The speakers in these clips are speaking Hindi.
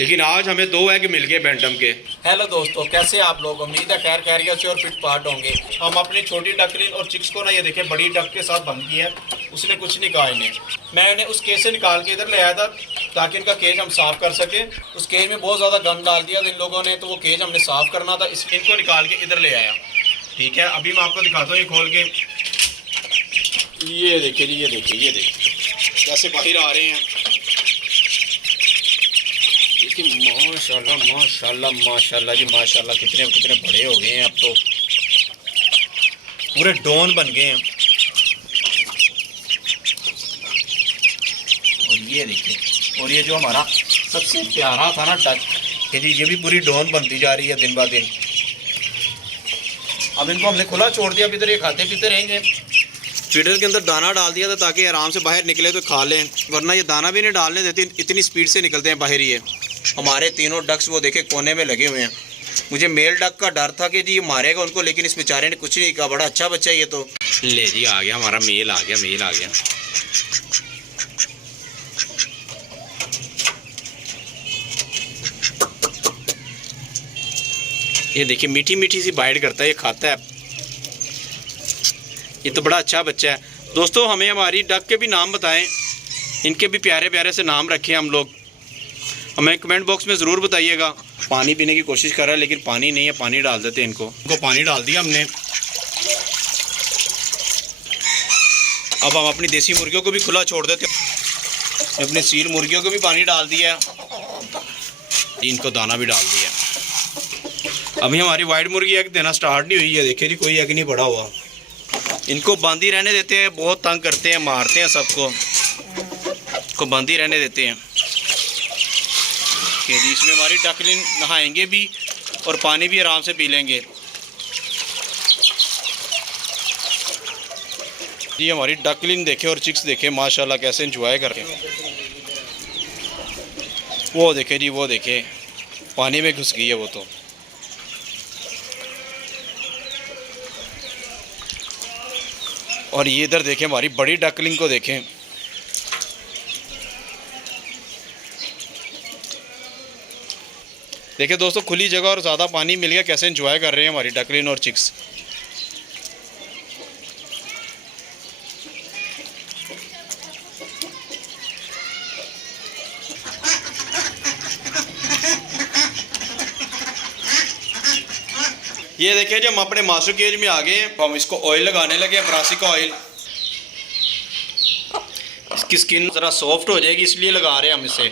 लेकिन आज हमें 2 एग मिल गए बैंटम के। हेलो दोस्तों, कैसे हैं आप लोग। उम्मीद है खैर खैरियत से और फिट फाट होंगे। हम अपनी छोटी डकलिन और चिक्स को ना ये देखें बड़ी डक के साथ बंद किया है। उसने कुछ नहीं कहा इन्हें। मैं इन्हें उस केज से निकाल के इधर ले आया था ताकि इनका केज हम साफ़ कर सकें। उस केज में बहुत ज़्यादा गंद डाल दिया था इन लोगों ने, तो वो केज हमने साफ़ करना था, इस इनको निकाल के इधर ले आया। ठीक है, अभी मैं आपको दिखाता हूँ ये खोल के। ये देखिए जी, ये देखिए कैसे बाहर आ रहे हैं। देखिए माशाल्लाह माशाल्लाह माशाल्लाह जी माशाल्लाह, कितने कितने बड़े हो गए हैं अब तो, पूरे डॉन बन गए हैं। और ये देखिए, और ये जो हमारा सबसे प्यारा था ना डक, ये भी पूरी डॉन बनती जा रही है दिन ब दिन। अब इनको हमने खुला छोड़ दिया, अब इधर ये खाते पीते रहेंगे। फीडर के अंदर दाना डाल दिया था ताकि आराम से बाहर निकले तो खा लें, वरना ये दाना भी नहीं डालने देती, इतनी स्पीड से निकलते हैं बाहर ये। हमारे तीनों डक्स वो देखे कोने में लगे हुए हैं। मुझे मेल डक का डर था कि जी ये मारेगा उनको, लेकिन इस बेचारे ने कुछ नहीं कहा। बड़ा अच्छा बच्चा है ये तो। ले जी, आ गया हमारा मेल, आ गया मेल आ गया। ये देखिए मीठी मीठी सी बाइट करता है, ये खाता है। ये तो बड़ा अच्छा बच्चा है। दोस्तों हमें हमारी डक के भी नाम बताएं, इनके भी प्यारे प्यारे से नाम रखें हम लोग। हमें कमेंट बॉक्स में ज़रूर बताइएगा। पानी पीने की कोशिश कर रहा है लेकिन पानी नहीं है, पानी डाल देते हैं इनको। पानी डाल दिया हमने। अब हम अपनी देसी मुर्गियों को भी खुला छोड़ देते हैं। अपनी सील मुर्गियों को भी पानी डाल दिया, इनको दाना भी डाल दिया। अभी हमारी वाइट मुर्गी एग देना स्टार्ट नहीं हुई है। देखिए जी, कोई एग नहीं पड़ा हुआ। इनको बंद ही रहने देते हैं, बहुत तंग करते हैं, मारते हैं सबको, को बंद ही रहने देते हैं। कि जी इसमें हमारी डकलिन नहाएंगे भी और पानी भी आराम से पी लेंगे। जी हमारी डकलिन देखे और चिक्स देखे माशाल्लाह कैसे एंजॉय कर रहे हैं। वो देखे जी, वो देखे पानी में घुस गई है वो तो। और ये इधर देखें हमारी बड़ी डकलिंग को देखें। देखिए दोस्तों, खुली जगह और ज़्यादा पानी मिल गया, कैसे एंजॉय कर रहे हैं हमारी डकलिन और चिक्स। ये देखिए जी, हम अपने मास्टर केज में आ गए हैं। हम इसको ऑयल लगाने लगे, ब्रासिका ऑयल। इसकी स्किन ज़रा सॉफ्ट हो जाएगी इसलिए लगा रहे हैं हम इसे।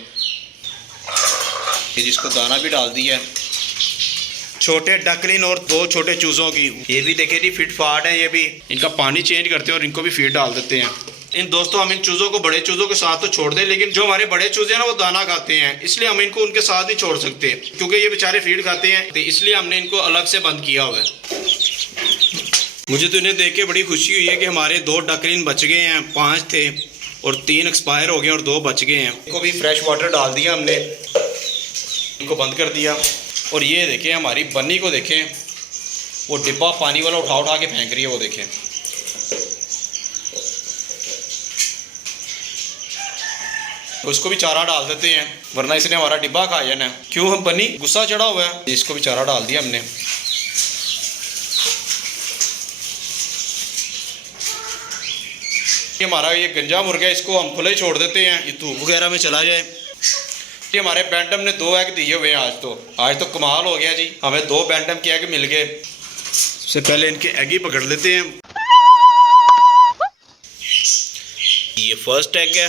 जिसको दाना भी डाल दिया है, छोटे डकलिन और 2 छोटे चूज़ों की। ये भी देखिए जी फिट फाट है, ये भी। इनका पानी चेंज करते हैं और इनको भी फीड डाल देते हैं। इन दोस्तों हम इन चूज़ों को बड़े चूज़ों के साथ तो छोड़ दें, लेकिन जो हमारे बड़े चूज़े हैं ना वो दाना खाते हैं, इसलिए हम इनको उनके साथ नहीं छोड़ सकते क्योंकि ये बेचारे फीड खाते हैं, तो इसलिए हमने इनको अलग से बंद किया हुआ है। मुझे तो इन्हें देख के बड़ी खुशी हुई है कि हमारे 2 डकलिन बच गए हैं। 5 थे और 3 एक्सपायर हो गए और 2 बच गए हैं। इनको भी फ्रेश वाटर डाल दिया हमने, इनको बंद कर दिया। और ये देखें हमारी बन्नी को देखें, वो डिब्बा पानी वाला उठा उठा के फेंक रही है, वो देखें। उसको भी चारा डाल देते हैं वरना इसने हमारा डिब्बा खा जाना। क्यों हम बन्नी गुस्सा चढ़ा हुआ है। इसको भी चारा डाल दिया हमने। ये हमारा ये गंजा मुर्गा है, इसको हम खुले ही छोड़ देते हैं, ये धूप वगैरह में चला जाए। ये हमारे बैंटम ने 2 एग दिए हुए हैं आज तो कमाल हो गया जी। हमें 2 बैंटम के एग मिल गए। सबसे पहले इनके एग ही पकड़ लेते हैं। ये फर्स्ट एग है,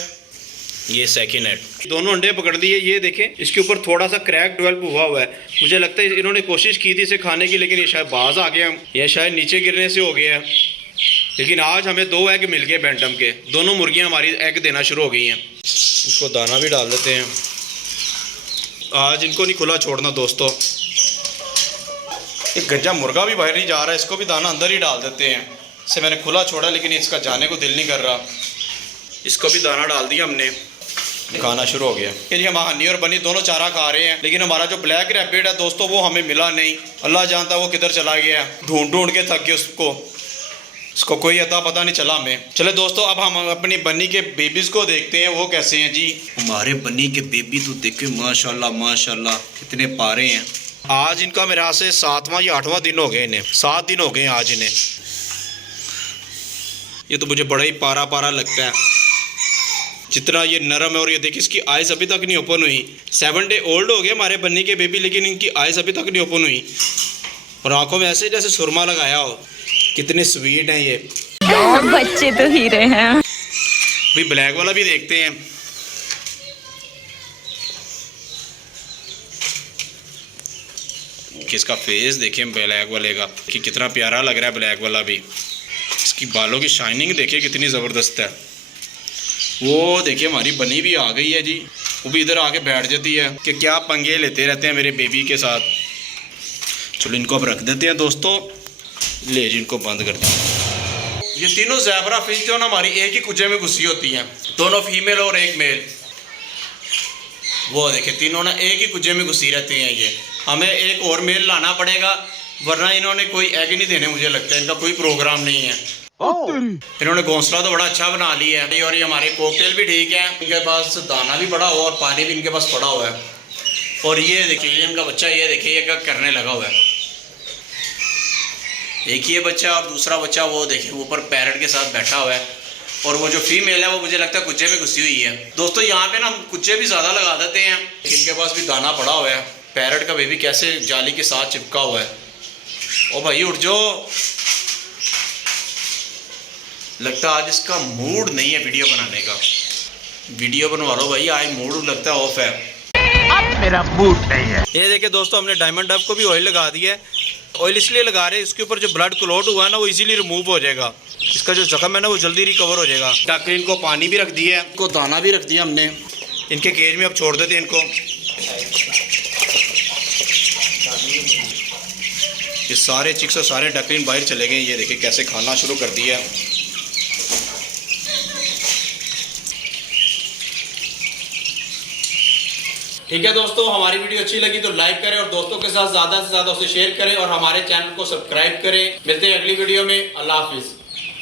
ये सेकंड एग। दोनों अंडे पकड़ दिए। ये देखें, इसके ऊपर थोड़ा सा क्रैक डेवलप हुआ है। मुझे लगता है इन्होंने कोशिश की थी इसे खाने की, लेकिन ये शायद बाज आ गया, या शायद नीचे गिरने से हो गया है। लेकिन आज हमें 2 एग मिल गए बैंटम के। दोनों मुर्गियाँ हमारी एग देना शुरू हो गई हैं। इनको दाना भी डाल देते हैं। आज इनको नहीं खुला छोड़ना दोस्तों। एक गंजा मुर्गा भी बाहर नहीं जा रहा है, इसको भी दाना अंदर ही डाल देते हैं। इसे मैंने खुला छोड़ा लेकिन इसका जाने को दिल नहीं कर रहा। इसको भी दाना डाल दिया हमने, खाना शुरू हो गया। ये हम हनी और बनी दोनों चारा खा रहे हैं, लेकिन हमारा जो ब्लैक रैबिट है दोस्तों वो हमें मिला नहीं। अल्लाह जानता वो किधर चला गया, ढूंढ ढूंढ के थक गए उसको। इसको कोई अता पता नहीं चला हमें। चले दोस्तों, अब हम अपनी बन्नी के बेबीज को देखते हैं वो कैसे हैं जी। हमारे बन्नी के बेबी तो देखे माशाल्लाह माशाल्लाह कितने पारे हैं। आज इनका मेरे यहाँ से 7वां या 8वां दिन हो गए इन्हें, 7 दिन हो गए आज इन्हें। ये तो मुझे बड़ा ही पारा पारा लगता है, जितना ये नरम है। और ये देखिए इसकी आइज़ अभी तक नहीं ओपन हुई। 7 डे ओल्ड हो गए हमारे बन्नी के बेबी, लेकिन इनकी आइज़ अभी तक नहीं ओपन हुई और आंखों में ऐसे जैसे सुरमा लगाया हो। कितने स्वीट हैं ये बच्चे तो हीरे हैं। भी ब्लैक वाला भी देखते हैं। किसका फेस देखें ब्लैक वाले का कि कितना प्यारा लग रहा है। ब्लैक वाला भी, इसकी बालों की शाइनिंग देखिए कितनी ज़बरदस्त है। वो देखिए हमारी बनी भी आ गई है जी, वो भी इधर आके बैठ जाती है कि क्या पंगे लेते रहते हैं मेरे बेबी के साथ। चलो इनको अब रख देते हैं दोस्तों, ले जी इनको बंद करते हैं। ये तीनों ज़ेबरा फिश जो ना हमारी एक ही कुजे में घुसी होती हैं, दोनों फीमेल और एक मेल। वो देखिए तीनों ना एक ही कुजे में घुसी रहती हैं। ये हमें एक और मेल लाना पड़ेगा, वरना इन्होंने कोई एग नहीं देने, मुझे लगता है इनका कोई प्रोग्राम नहीं है। इन्होंने घोंसला तो बड़ा अच्छा बना लिया है। और ये हमारे कॉकटेल भी ठीक है, इनके पास दाना भी पड़ा हुआ और पानी भी इनके पास पड़ा हुआ है। और ये देखिए इनका बच्चा, ये देखिए ये क्या करने लगा हुआ है। एक ही बच्चा और दूसरा बच्चा वो देखिए ऊपर पैरट के साथ बैठा हुआ है। और वो जो फीमेल है वो मुझे लगता है कुच्चे में घुसी हुई है। दोस्तों यहाँ पे ना हम कुच्चे भी ज़्यादा लगा देते हैं, इनके पास भी दाना पड़ा हुआ है। पैरट का बेबी कैसे जाली के साथ चिपका हुआ है। ओ भाई उठ जाओ, लगता है आज इसका मूड नहीं है वीडियो बनाने का। वीडियो बनवा लो भाई, आज मूड लगता है ऑफ है। अब मेरा मूड नहीं है। ये देखिए दोस्तों, हमने डायमंड डब को भी ऑयल लगा दिया है। ऑयल इसलिए लगा रहे हैं, इसके ऊपर जो ब्लड क्लॉट हुआ है ना वो इजीली रिमूव हो जाएगा। इसका जो जख्म है ना वो जल्दी रिकवर हो जाएगा। डकलिन को पानी भी रख दिया है, इनको दाना भी रख दिया हमने। इनके केज में अब छोड़ देते हैं इनको। ये सारे चिक्स और सारे डकलिन बाहर चले गए। ये देखिए कैसे खाना शुरू कर दिया है। ठीक है दोस्तों, हमारी वीडियो अच्छी लगी तो लाइक करें और दोस्तों के साथ ज़्यादा से ज़्यादा उसे शेयर करें और हमारे चैनल को सब्सक्राइब करें। मिलते हैं अगली वीडियो में। अल्लाह हाफिज़।